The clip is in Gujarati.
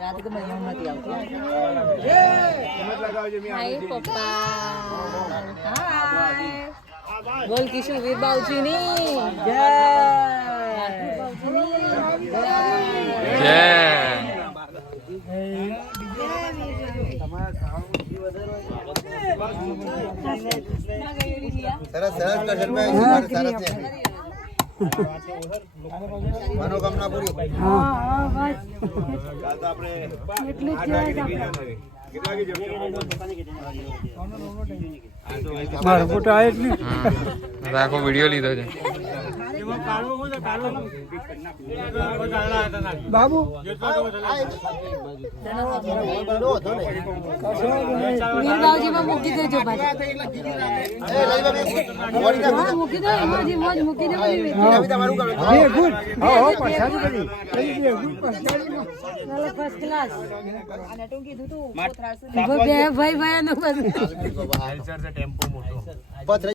રાતે તો મહિના નથી આવતી. હાય પપ્પા. હાય. બોલ કિશુ વીર બાઉજી ની જય. સરસ સરસ સરસ છે. મનોકામના પૂરી. મારો ફોટો આવે જ નહીં. આખો વિડીયો લીધો છે. બાબુ વીરબાઉજીમાં મૂકી દેજો પાછી. મૂકી દો એમાં મોજ મૂકી દો. ગુડ. હો પછાડી કરી. First class. ભાઈ ભાઈ નો ટેમ્પો મોટો